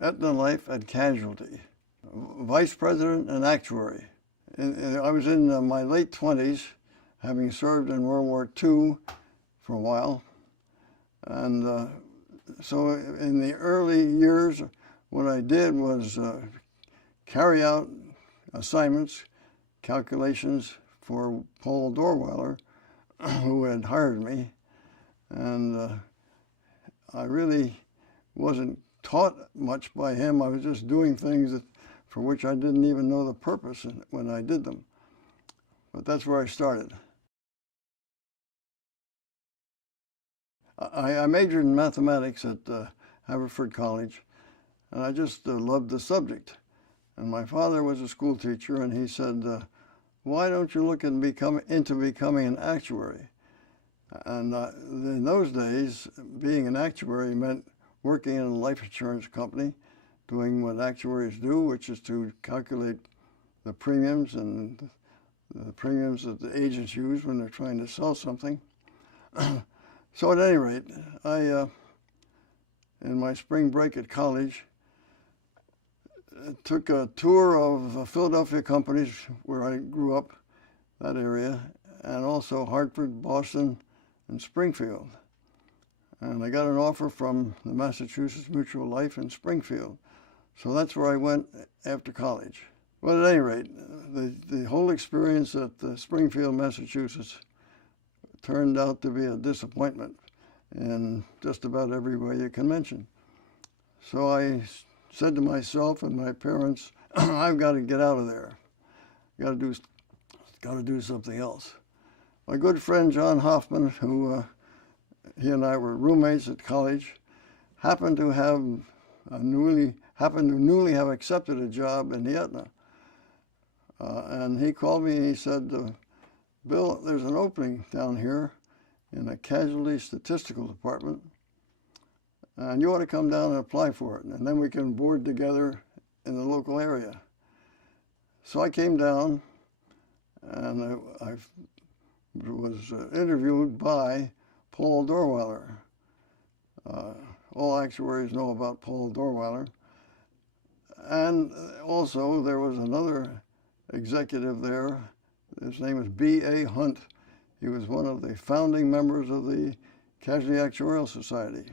Aetna Life at Casualty, vice president and actuary. I was in my late 20s, having served in World War II for a while. And so in the early years, what I did was carry out assignments, calculations for Paul Dorweiler, who had hired me. And I really wasn't taught much by him. I was just doing things for which I didn't even know the purpose when I did them. But that's where I started. I majored in mathematics at Haverford College, and I just loved the subject. And my father was a school teacher, and he said, why don't you look into becoming an actuary? And in those days, being an actuary meant working in a life insurance company, doing what actuaries do, which is to calculate the premiums and the premiums that the agents use when they're trying to sell something. So at any rate, I, in my spring break at college, took a tour of Philadelphia companies where I grew up, that area, and also Hartford, Boston, and Springfield. And I got an offer from the Massachusetts Mutual Life in Springfield. So that's where I went after college. Well, at any rate, the whole experience at Springfield, Massachusetts turned out to be a disappointment in just about every way you can mention. So I said to myself and my parents, I've got to get out of there. Got to do something else. My good friend John Hoffman, who he and I were roommates at college, happened to newly have accepted a job in the Aetna. And he called me and he said, Bill, there's an opening down here in a casualty statistical department, and you ought to come down and apply for it, and then we can board together in the local area. So I came down, and I was interviewed by Paul Dorweiler. All actuaries know about Paul Dorweiler. And also there was another executive there. His name was B.A. Hunt. He was one of the founding members of the Casualty Actuarial Society.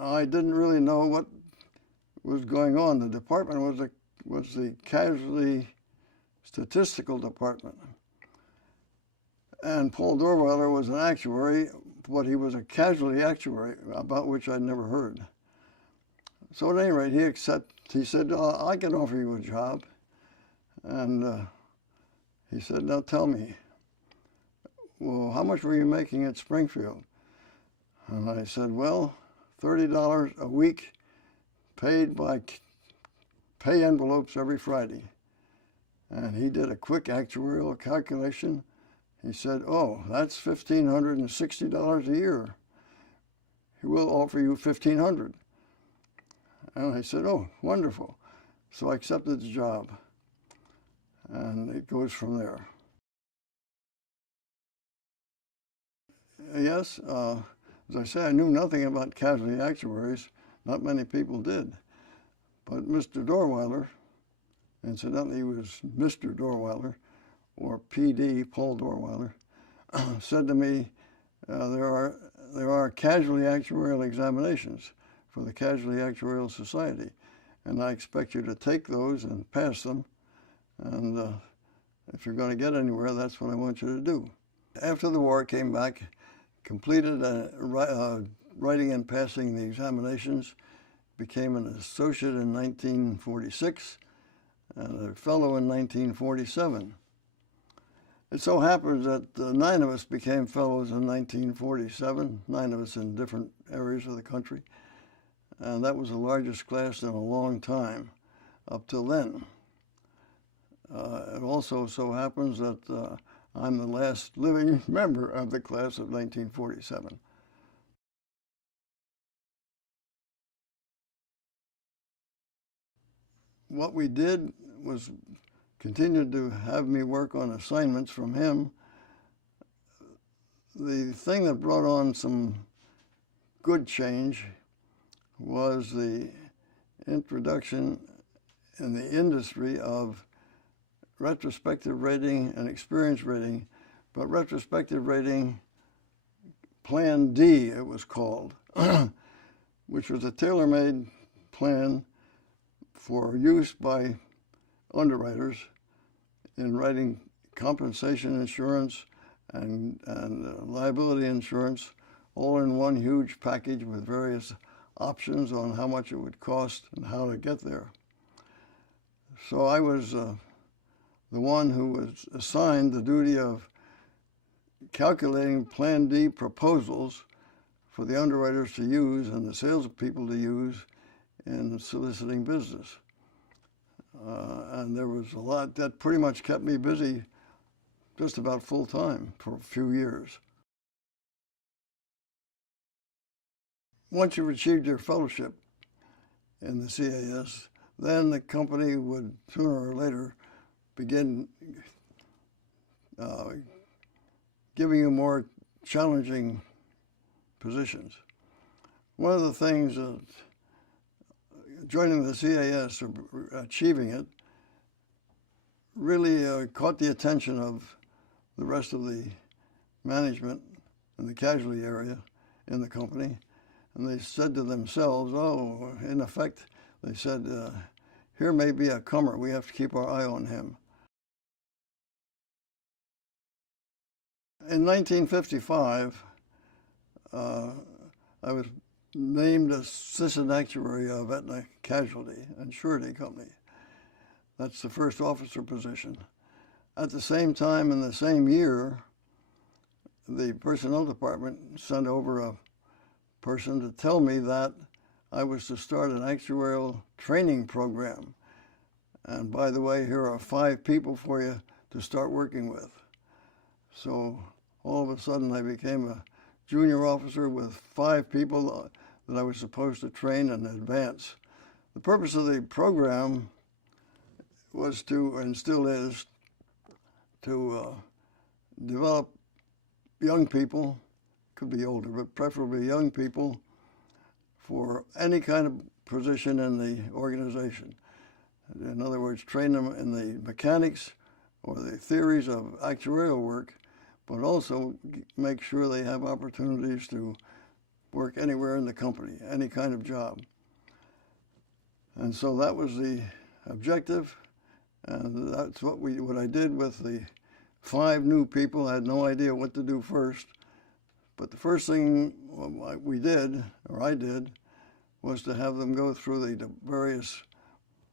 I didn't really know what was going on. The department was the Casualty Statistical Department. And Paul Dorweiler was an actuary, but he was a casualty actuary, about which I'd never heard. So at any rate, he said, I can offer you a job. And he said, now tell me, well, how much were you making at Springfield? And I said, well, $30 a week, paid by pay envelopes every Friday. And he did a quick actuarial calculation. He said, oh, that's $1,560 a year. He will offer you $1,500. And I said, oh, wonderful. So I accepted the job. And it goes from there. Yes, as I say, I knew nothing about casualty actuaries. Not many people did. But Mr. Dorweiler, incidentally, he was Mr. Dorweiler, or PD, Paul Dorweiler, said to me, there are casualty actuarial examinations for the Casualty Actuarial Society, and I expect you to take those and pass them, and if you're going to get anywhere, that's what I want you to do. After the war, I came back, completed writing and passing the examinations, became an associate in 1946, and a fellow in 1947. It so happens that 9 of us became fellows in 1947, 9 of us in different areas of the country, and that was the largest class in a long time up till then. It also so happens that I'm the last living member of the class of 1947. What we did was continued to have me work on assignments from him. The thing that brought on some good change was the introduction in the industry of retrospective rating and experience rating, but retrospective rating Plan D, it was called, which was a tailor-made plan for use by underwriters in writing compensation insurance and liability insurance all in one huge package with various options on how much it would cost and how to get there. So I was the one who was assigned the duty of calculating Plan D proposals for the underwriters to use and the salespeople to use in soliciting business. And there was a lot that pretty much kept me busy just about full time for a few years. Once you've achieved your fellowship in the CAS, then the company would sooner or later begin giving you more challenging positions. One of the things joining the CAS or achieving it really caught the attention of the rest of the management in the casualty area in the company, and they said to themselves, oh, in effect, they said, here may be a comer, we have to keep our eye on him. In 1955, I was named assistant actuary of Aetna Casualty and Surety Company. That's the first officer position. At the same time, in the same year, the personnel department sent over a person to tell me that I was to start an actuarial training program. And by the way, here are 5 people for you to start working with. So all of a sudden I became a junior officer with 5 people that I was supposed to train and advance. The purpose of the program was to, and still is, to develop young people, could be older, but preferably young people, for any kind of position in the organization. In other words, train them in the mechanics or the theories of actuarial work, but also make sure they have opportunities to work anywhere in the company, any kind of job. And so that was the objective, and that's what I did with the 5 new people. I had no idea what to do first, but the first thing we did, or I did, was to have them go through the various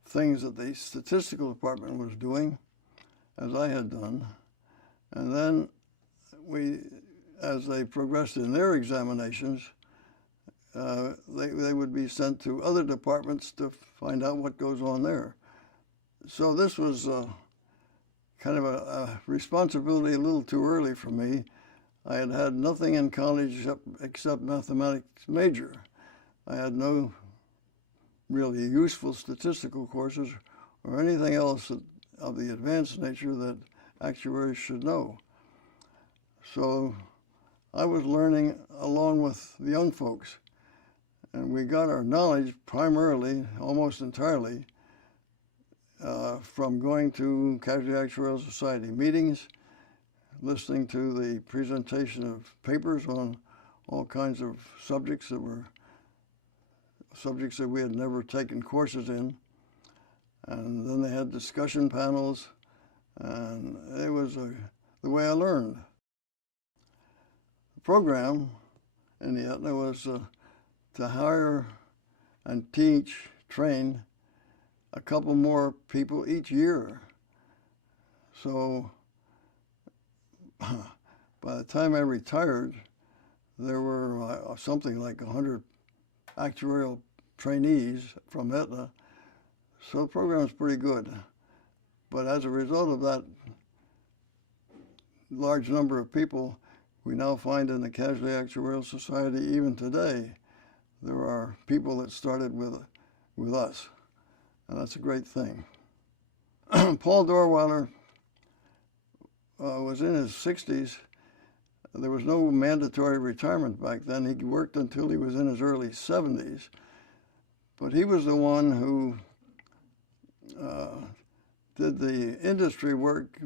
things that the statistical department was doing, as I had done, and then as they progressed in their examinations, they would be sent to other departments to find out what goes on there. So this was kind of a responsibility a little too early for me. I had had nothing in college except mathematics major. I had no really useful statistical courses or anything else of the advanced nature that actuaries should know. So I was learning along with the young folks, and we got our knowledge primarily, almost entirely, from going to Casualty Actuarial Society meetings, listening to the presentation of papers on all kinds of subjects that were subjects that we had never taken courses in. And then they had discussion panels, and it was the way I learned. The program in the Aetna was to hire and teach, train a couple more people each year. So by the time I retired, there were something like 100 actuarial trainees from Aetna. So the program was pretty good. But as a result of that large number of people, we now find in the Casualty Actuarial Society, even today, there are people that started with us. And that's a great thing. Paul Dorweiler was in his 60s. There was no mandatory retirement back then. He worked until he was in his early 70s. But he was the one who did the industry work.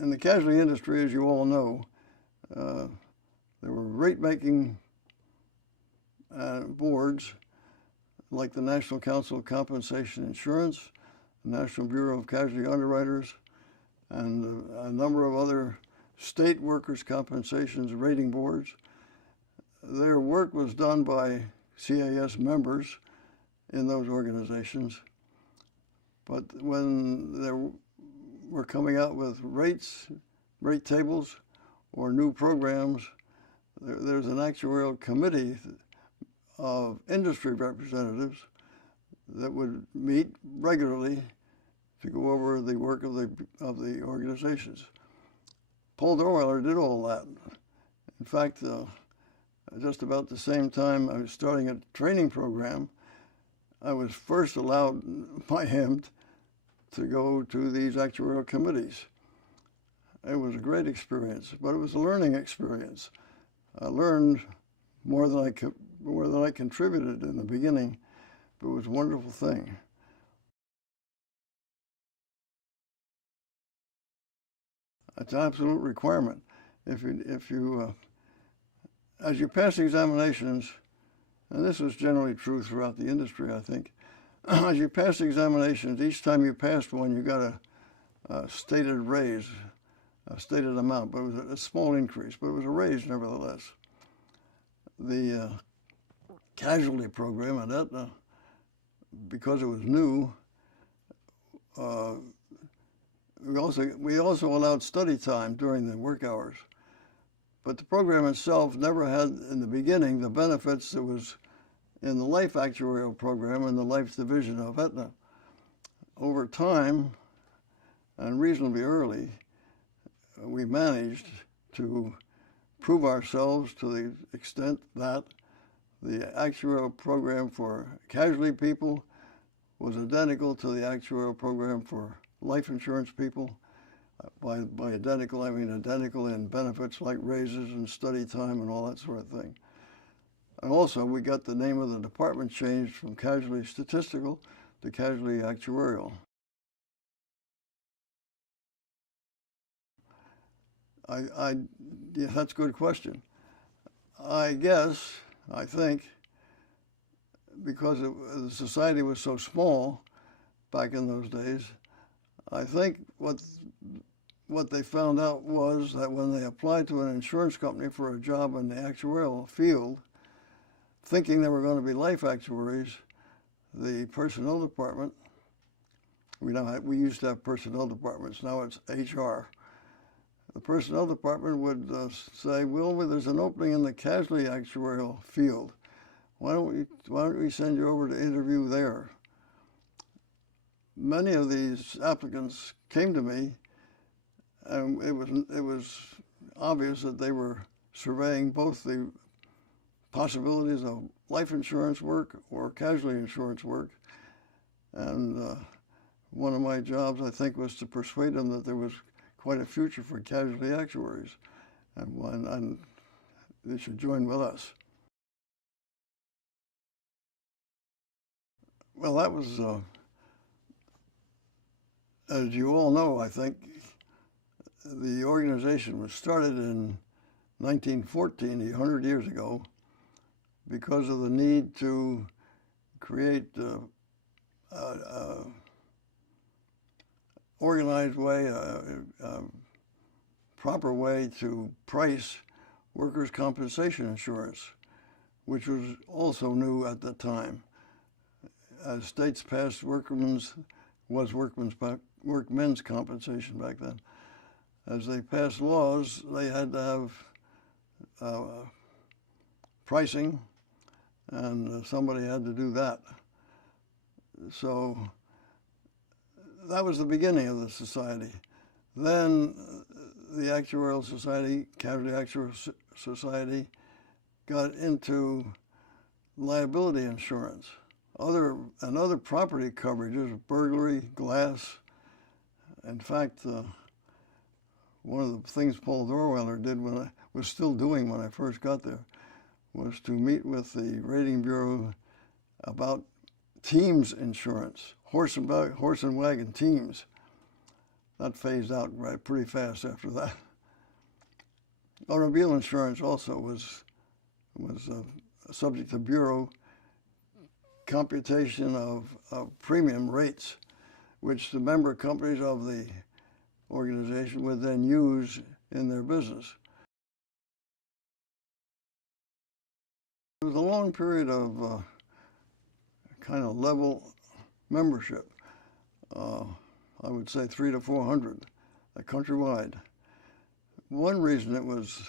In the casualty industry, as you all know, there were rate-making boards like the National Council of Compensation Insurance, the National Bureau of Casualty Underwriters, and a number of other state workers' compensations rating boards. Their work was done by CAS members in those organizations. But when they were coming out with rates, rate tables, or new programs, there's an actuarial committee of industry representatives that would meet regularly to go over the work of the organizations. Paul Dorweiler did all that. In fact, just about the same time I was starting a training program, I was first allowed by him to go to these actuarial committees. It was a great experience, but it was a learning experience. I learned more than I contributed in the beginning, but it was a wonderful thing. It's an absolute requirement. If you as you pass examinations, and this was generally true throughout the industry, I think, as you pass examinations, each time you passed one, you got a stated raise, a stated amount, but it was a small increase, but it was a raise nevertheless. The casualty program at Aetna, because it was new, we also allowed study time during the work hours. But the program itself never had, in the beginning, the benefits that was in the life actuarial program in the life division of Aetna. Over time, and reasonably early, we managed to prove ourselves to the extent that the actuarial program for casualty people was identical to the actuarial program for life insurance people. By identical, I mean identical in benefits like raises and study time and all that sort of thing. And also, we got the name of the department changed from casualty statistical to casualty actuarial. Yeah, that's a good question. I think, because the society was so small back in those days, I think what they found out was that when they applied to an insurance company for a job in the actuarial field, thinking they were going to be life actuaries, the personnel department, we used to have personnel departments, now it's HR. The personnel department would say, well, there's an opening in the casualty actuarial field. Why don't we send you over to interview there? Many of these applicants came to me, and it was obvious that they were surveying both the possibilities of life insurance work or casualty insurance work. And one of my jobs, I think, was to persuade them that there was quite a future for casualty actuaries, and they should join with us. Well, that was, as you all know, I think, the organization was started in 1914, 100 years ago, because of the need to create organized way, a proper way to price workers' compensation insurance, which was also new at the time. As states passed workmen's compensation back then. As they passed laws, they had to have pricing, and somebody had to do that. So that was the beginning of the society. Then the Actuarial Society, Casualty Actuarial Society, got into liability insurance, other property coverages, burglary, glass. In fact, one of the things Paul Dorweiler did was still doing when I first got there, was to meet with the rating bureau about teams insurance, horse and wagon teams. That phased out pretty fast after that. Automobile insurance also was subject to bureau computation of premium rates, which the member companies of the organization would then use in their business. It was a long period of kind of level membership. I would say 300 to 400 countrywide. One reason it was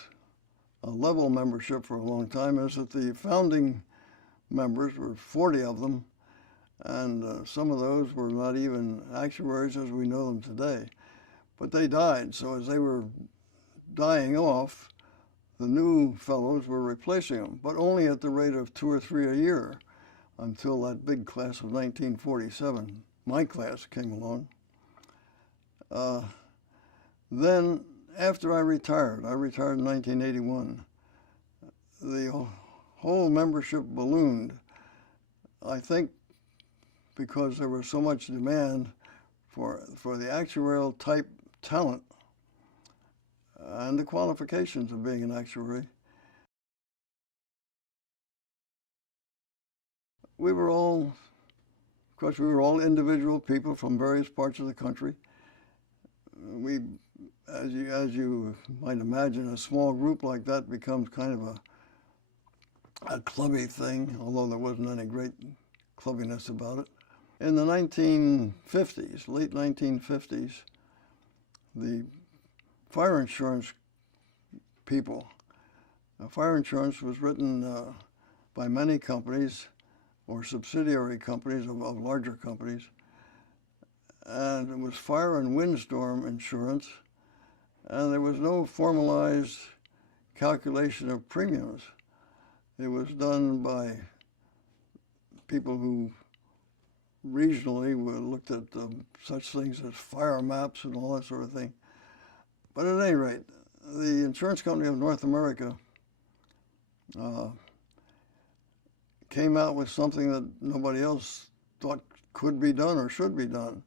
a level membership for a long time is that the founding members were 40 of them, and some of those were not even actuaries as we know them today. But they died, so as they were dying off, the new fellows were replacing them, but only at the rate of 2 or 3 a year until that big class of 1947, my class, came along. Then, after I retired in 1981, the whole membership ballooned, I think because there was so much demand for the actuarial type talent and the qualifications of being an actuary. We were all individual people from various parts of the country. We, as you might imagine, a small group like that becomes kind of a clubby thing, although there wasn't any great clubbiness about it. In the 1950s, late 1950s, the fire insurance people, fire insurance was written by many companies or subsidiary companies of larger companies, and it was fire and windstorm insurance, and there was no formalized calculation of premiums. It was done by people who regionally looked at such things as fire maps and all that sort of thing. But at any rate, the Insurance Company of North America came out with something that nobody else thought could be done or should be done.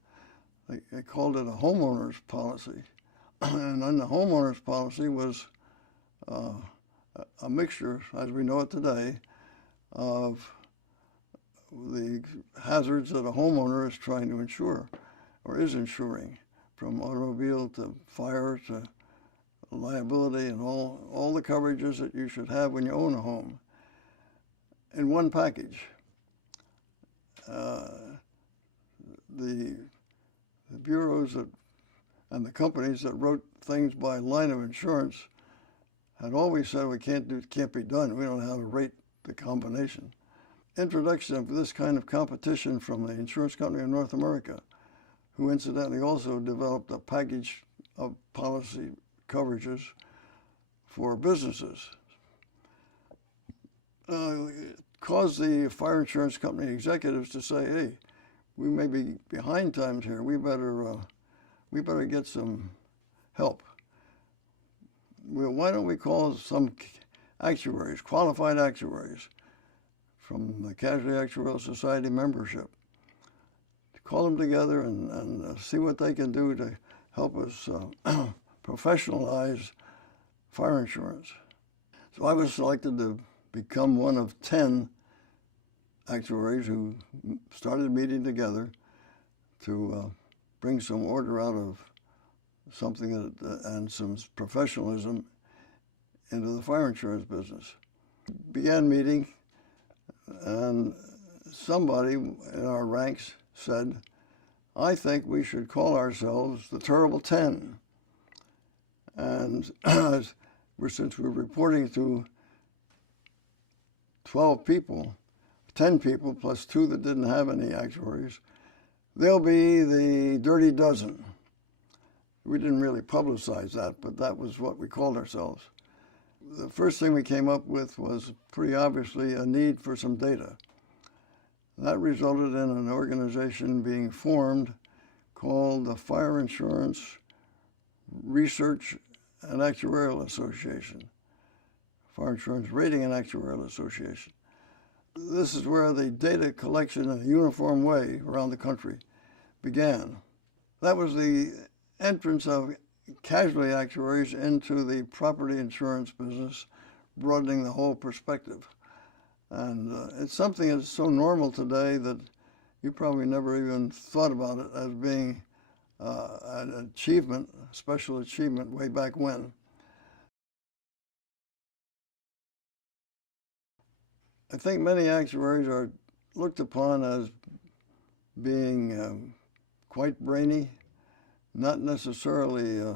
They called it a homeowner's policy. And then the homeowner's policy was a mixture, as we know it today, of the hazards that a homeowner is trying to insure or is insuring, from automobile to fire to liability and all the coverages that you should have when you own a home in one package. The bureaus and the companies that wrote things by line of insurance had always said it can't be done. We don't know how to rate the combination. Introduction of this kind of competition from the Insurance Company of North America, who incidentally also developed a package of policy coverages for businesses, caused the fire insurance company executives to say, hey, we may be behind times here. We better get some help. Well, why don't we call some actuaries, qualified actuaries from the Casualty Actuarial Society membership, to call them together and see what they can do to help us professionalize fire insurance. So I was selected to become one of 10 actuaries who started meeting together to bring some order out of something and some professionalism into the fire insurance business. Began meeting, and somebody in our ranks said, I think we should call ourselves the Terrible 10. And since we're reporting to 12 people, 10 people plus 2 that didn't have any actuaries, they'll be the Dirty Dozen. We didn't really publicize that, but that was what we called ourselves. The first thing we came up with was pretty obviously a need for some data. That resulted in an organization being formed called the Fire Insurance Research and Actuarial Association, Fire Insurance Rating and Actuarial Association. This is where the data collection in a uniform way around the country began. That was the entrance of casualty actuaries into the property insurance business, broadening the whole perspective. And it's something that's so normal today that you probably never even thought about it as being an achievement, a special achievement way back when. I think many actuaries are looked upon as being quite brainy, not necessarily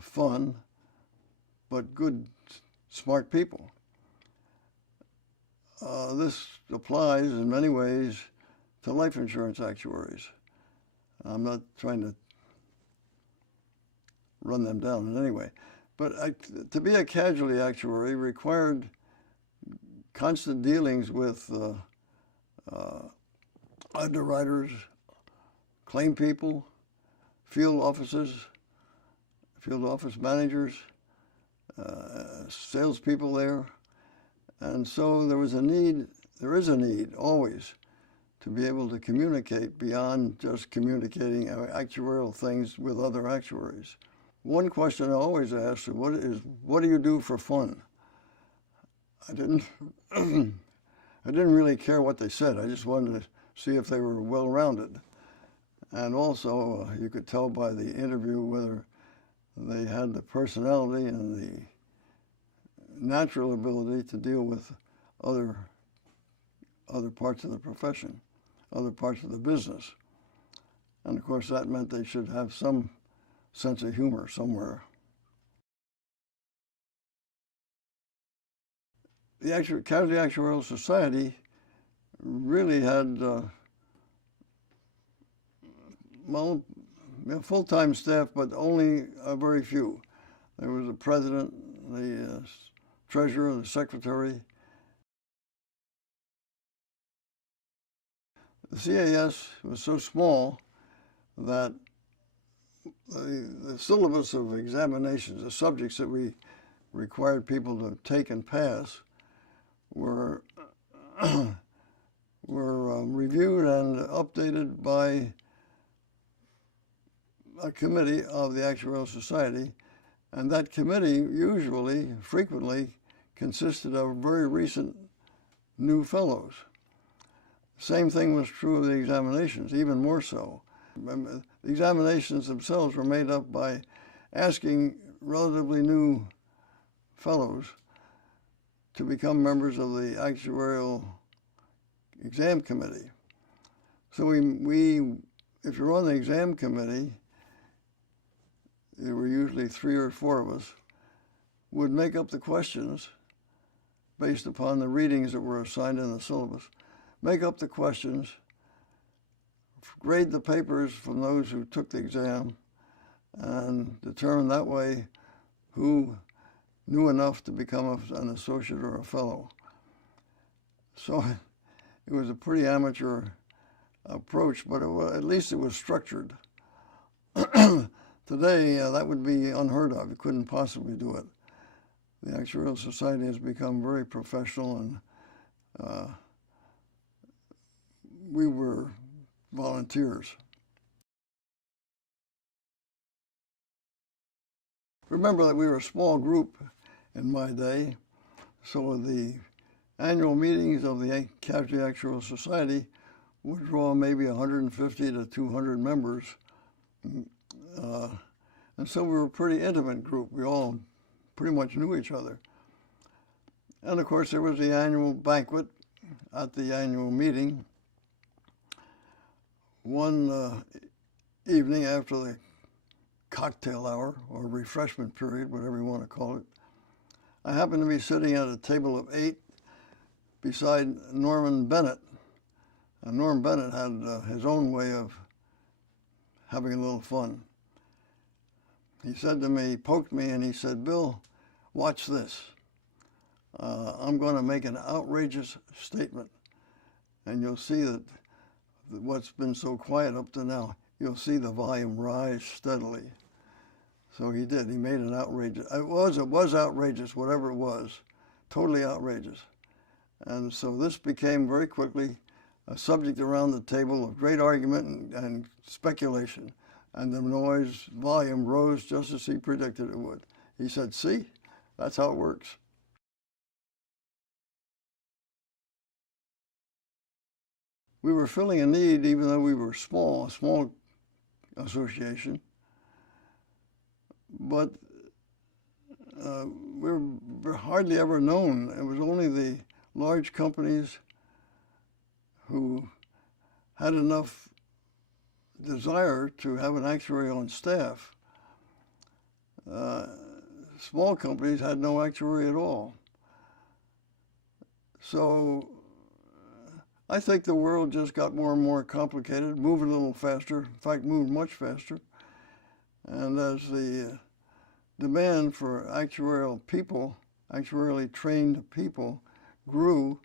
fun, but good, smart people. This applies in many ways to life insurance actuaries. I'm not trying to run them down in any way, but to be a casualty actuary required constant dealings with underwriters, claim people, field office managers, salespeople there. And so there is a need always to be able to communicate beyond just communicating actuarial things with other actuaries. One question I always ask is, what do you do for fun? I didn't really care what they said. I just wanted to see if they were well-rounded. And also, you could tell by the interview whether they had the personality and the natural ability to deal with other parts of the profession, other parts of the business. And of course, that meant they should have some sense of humor somewhere. The Casualty Actuarial Society really had full-time staff, but only very few. There was a president, the treasurer, the secretary. The CAS was so small that the syllabus of examinations, the subjects that we required people to take and pass, were reviewed and updated by a committee of the Actuarial Society, and that committee frequently consisted of very recent new fellows. Same thing was true of the examinations, even more so. The examinations themselves were made up by asking relatively new fellows to become members of the actuarial exam committee. So if you're on the exam committee, there were usually 3 or 4 of us, would make up the questions based upon the readings that were assigned in the syllabus, make up the questions, grade the papers from those who took the exam, and determine that way who knew enough to become an associate or a fellow. So it was a pretty amateur approach, but at least it was structured. Today, that would be unheard of. You couldn't possibly do it. The Actuarial Society has become very professional, and we were volunteers. Remember that we were a small group in my day, so the annual meetings of the Casualty Actuarial Society would draw maybe 150 to 200 members. And so we were a pretty intimate group. We all pretty much knew each other. And of course, there was the annual banquet at the annual meeting. One evening after the cocktail hour or refreshment period, whatever you want to call it, I happened to be sitting at a table of 8 beside Norm Bennett. And Norm Bennett had his own way of having a little fun. He said to me, he poked me, and he said, "Bill, watch this. I'm going to make an outrageous statement, and you'll see that what's been so quiet up to now, you'll see the volume rise steadily." So he did. He made an outrageous. It was outrageous, whatever it was, totally outrageous. And so this became very quickly a subject around the table of great argument and speculation. And the noise volume rose just as he predicted it would. He said, see, that's how it works. We were filling a need even though we were small, a small association. But we were hardly ever known. It was only the large companies who had enough desire to have an actuary on staff. Small companies had no actuary at all. So I think the world just got more and more complicated, moved a little faster, in fact, moved much faster. And as the demand for actuarial people, actuarially trained people, grew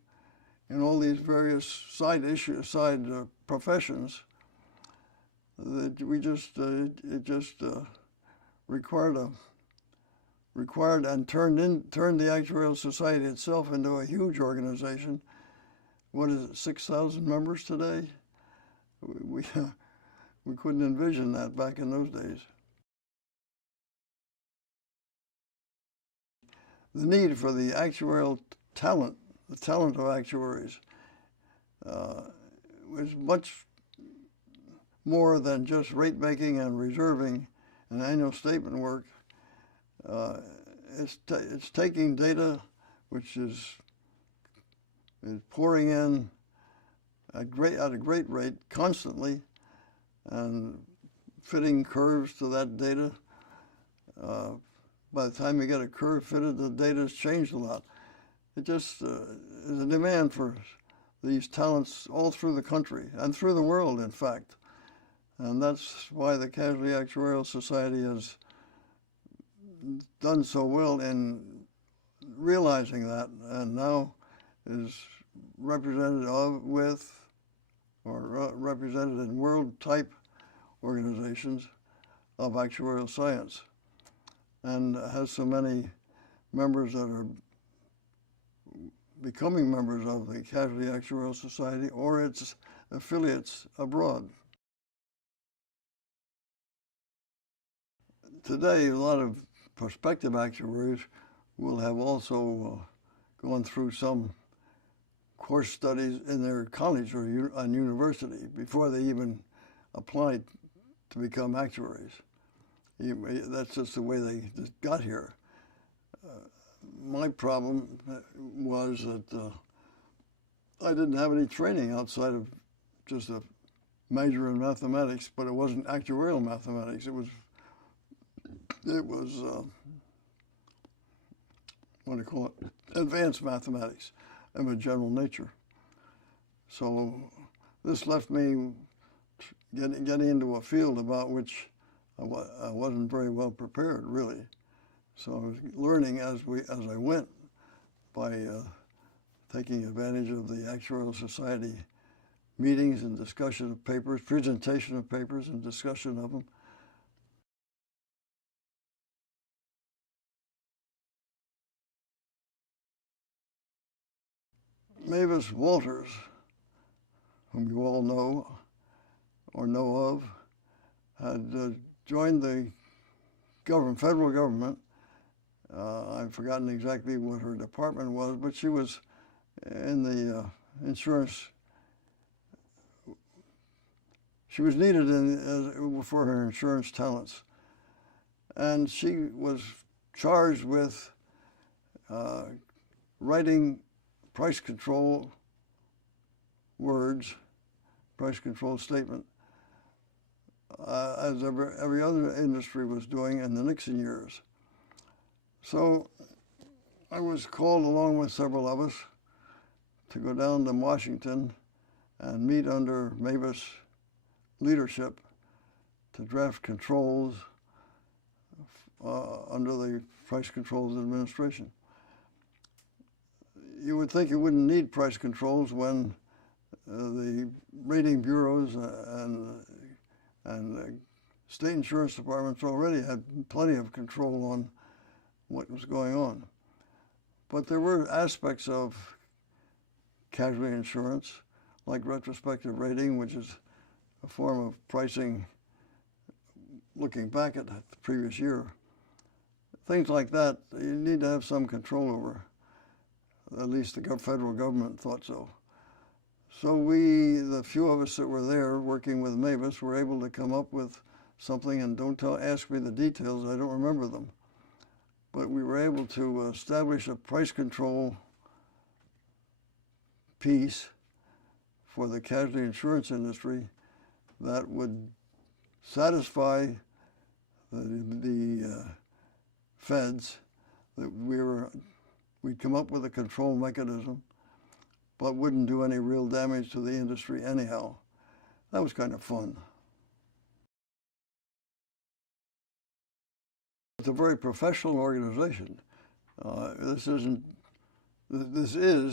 in all these various side professions, that it just required and turned the Actuarial Society itself into a huge organization. What is it, 6,000 members today? We couldn't envision that back in those days. The need for the actuarial talent, the talent of actuaries, was much more than just rate making and reserving and annual statement work. It's taking data which is pouring in at a great rate constantly and fitting curves to that data. By the time you get a curve fitted, the data has changed a lot. It just is a demand for these talents all through the country and through the world, in fact. And that's why the Casualty Actuarial Society has done so well in realizing that, and now is represented represented in world-type organizations of actuarial science, and has so many members that are becoming members of the Casualty Actuarial Society or its affiliates abroad. Today, a lot of prospective actuaries will have also gone through some course studies in their college or university before they even applied to become actuaries. That's just the way they got here. My problem was that I didn't have any training outside of just a major in mathematics, but it wasn't actuarial mathematics. It was what do you call it? Advanced mathematics of a general nature. So this left me getting into a field about which I wasn't very well prepared, really. So I was learning as I went by taking advantage of the Actuarial Society meetings and discussion of papers, presentation of papers and discussion of them. Mavis Walters, whom you all know or know of, had joined the federal government. I've forgotten exactly what her department was, but she was in the insurance. She was needed for her insurance talents. And she was charged with writing price control words, price control statement, as every other industry was doing in the Nixon years. So I was called along with several of us to go down to Washington and meet under Mavis' leadership to draft controls under the Price Controls Administration. You would think you wouldn't need price controls when the rating bureaus and state insurance departments already had plenty of control on what was going on. But there were aspects of casualty insurance, like retrospective rating, which is a form of pricing looking back at the previous year. Things like that, you need to have some control over. At least the federal government thought so. So we, the few of us that were there working with Mavis, were able to come up with something, and ask me the details, I don't remember them. But we were able to establish a price control piece for the casualty insurance industry that would satisfy the feds that we'd come up with a control mechanism, but wouldn't do any real damage to the industry anyhow. That was kind of fun. It's a very professional organization. This is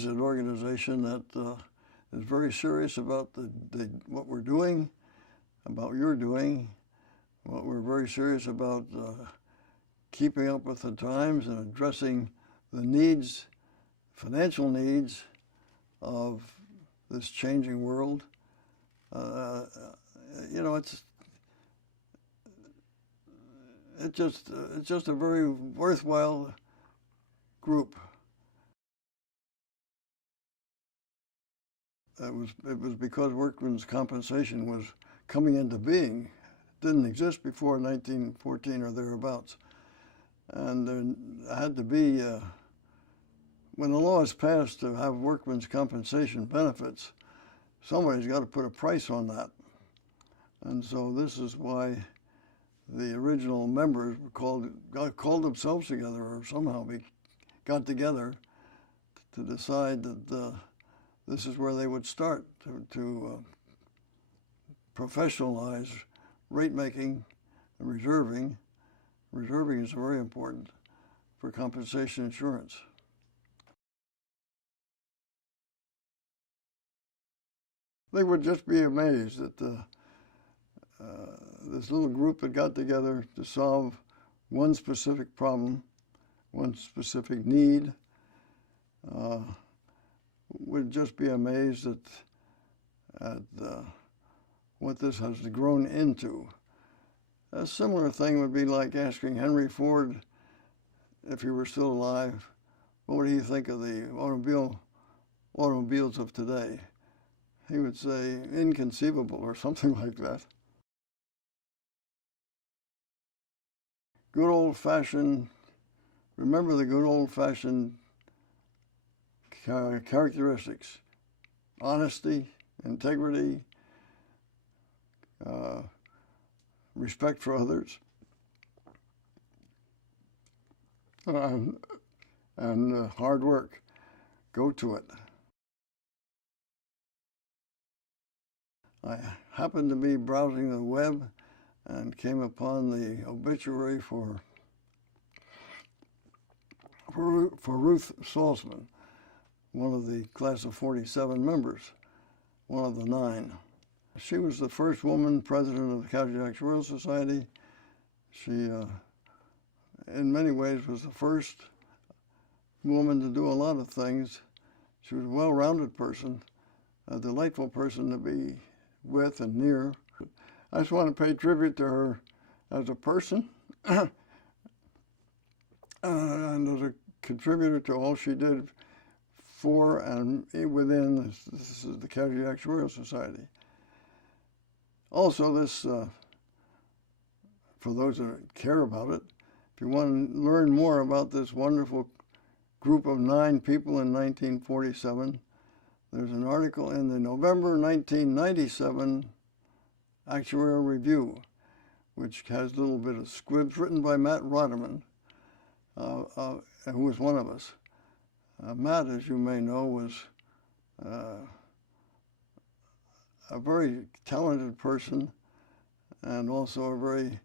an organization that is very serious about what we're doing, about your doing. What we're very serious about keeping up with the times and addressing the needs, financial needs of this changing world. You know, it's just a very worthwhile group. It was because workmen's compensation was coming into being. It didn't exist before 1914 or thereabouts. And there had to be, when the law is passed to have workmen's compensation benefits, somebody's got to put a price on that. And so this is why the original members called themselves together, or somehow got together to decide that this is where they would start to professionalize rate making and reserving. Reserving is very important for compensation insurance. They would just be amazed that this little group that got together to solve one specific problem, one specific need, would just be amazed at what this has grown into. A similar thing would be like asking Henry Ford, if he were still alive, what do you think of the automobiles of today? He would say, inconceivable, or something like that. Good old-fashioned, remember the good old-fashioned characteristics: honesty, integrity, respect for others, and hard work. Go to it. I happened to be browsing the web and came upon the obituary for Ruth Salzmann, one of the class of 47 members, one of the 9. She was the first woman president of the Casualty Actuarial Society. She, in many ways, was the first woman to do a lot of things. She was a well-rounded person, a delightful person to be with and near. I just want to pay tribute to her as a person and as a contributor to all she did for and within this is the Casualty Actuarial Society. Also, this, for those that care about it, if you want to learn more about this wonderful group of 9 people in 1947, there's an article in the November 1997 Actuarial Review, which has a little bit of squibs written by Matt Roderman, who was one of us. Matt, as you may know, was a very talented person and also a very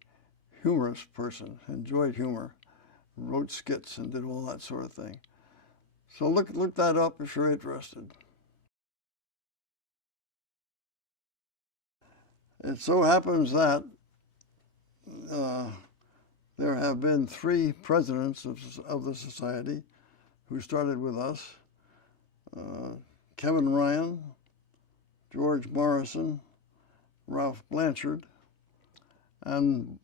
humorous person, enjoyed humor, wrote skits and did all that sort of thing. So look that up if you're interested. It so happens that there have been 3 presidents of the society who started with us. Kevin Ryan, George Morrison, Ralph Blanchard, and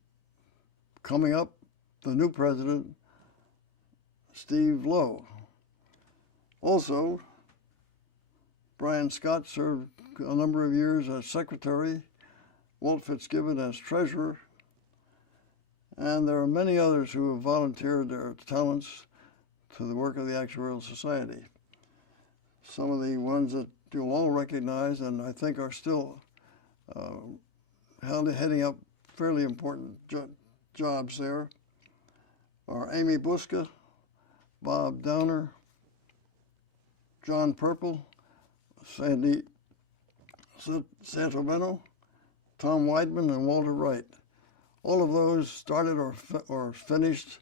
coming up, the new president, Steve Lowe. Also, Brian Scott served a number of years as secretary, Walt Fitzgibbon as treasurer, and there are many others who have volunteered their talents to the work of the Actuarial Society. Some of the ones that you'll all recognize and I think are still heading up fairly important jobs there are Amy Buska, Bob Downer, John Purple, Sandy Santomeno, Tom Weidman, and Walter Wright. All of those started or finished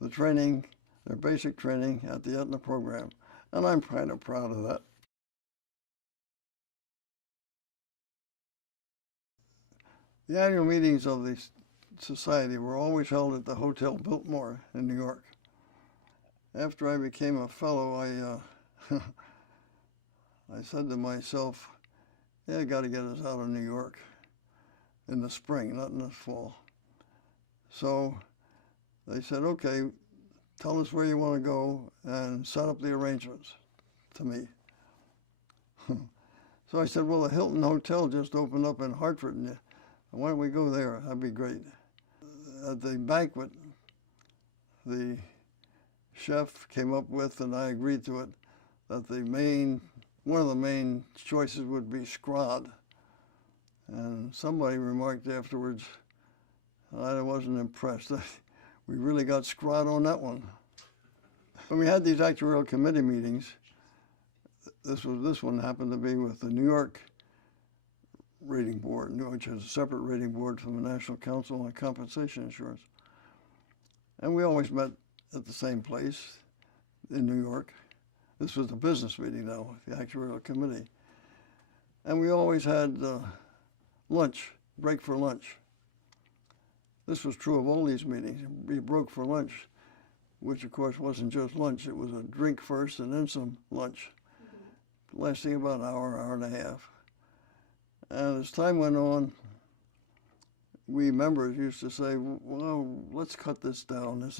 the training, their basic training at the Aetna program, and I'm kind of proud of that. The annual meetings of the society were always held at the Hotel Biltmore in New York. After I became a fellow, I said to myself, yeah, I got to get us out of New York in the spring, not in the fall. So they said, okay, tell us where you want to go and set up the arrangements to me. So I said, well, the Hilton Hotel just opened up in Hartford, and why don't we go there? That'd be great. At the banquet, the chef came up with, and I agreed to it, that one of the main choices would be scrod. And somebody remarked afterwards, I wasn't impressed. We really got scrod on that one. When we had these actuarial committee meetings, this one happened to be with the New York Rating Board, which is a separate rating board from the National Council on Compensation Insurance. And we always met at the same place in New York. This was the business meeting now, the actuarial committee. And we always had break for lunch. This was true of all these meetings. We broke for lunch, which of course wasn't just lunch. It was a drink first and then some lunch, lasting about an hour, hour and a half. And as time went on, we members used to say, well, let's cut this down.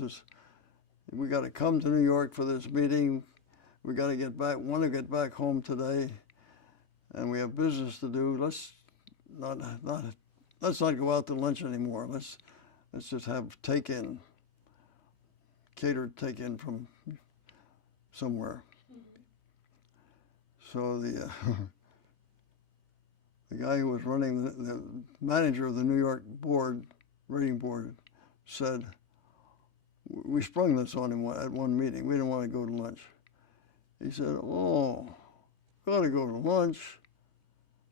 We got to come to New York for this meeting. We got to want to get back home today, and we have business to do. Let's not go out to lunch anymore. Let's just have catered take-in from somewhere. So the guy who was running, the manager of the New York rating board, said, we sprung this on him at one meeting. We didn't want to go to lunch. He said, oh, got to go to lunch.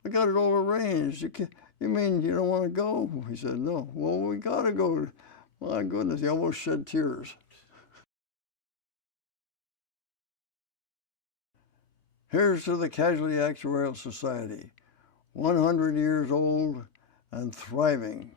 I got it all arranged. You mean you don't want to go? He said, no. Well, we got to go. My goodness, he almost shed tears. Here's to the Casualty Actuarial Society, 100 years old and thriving.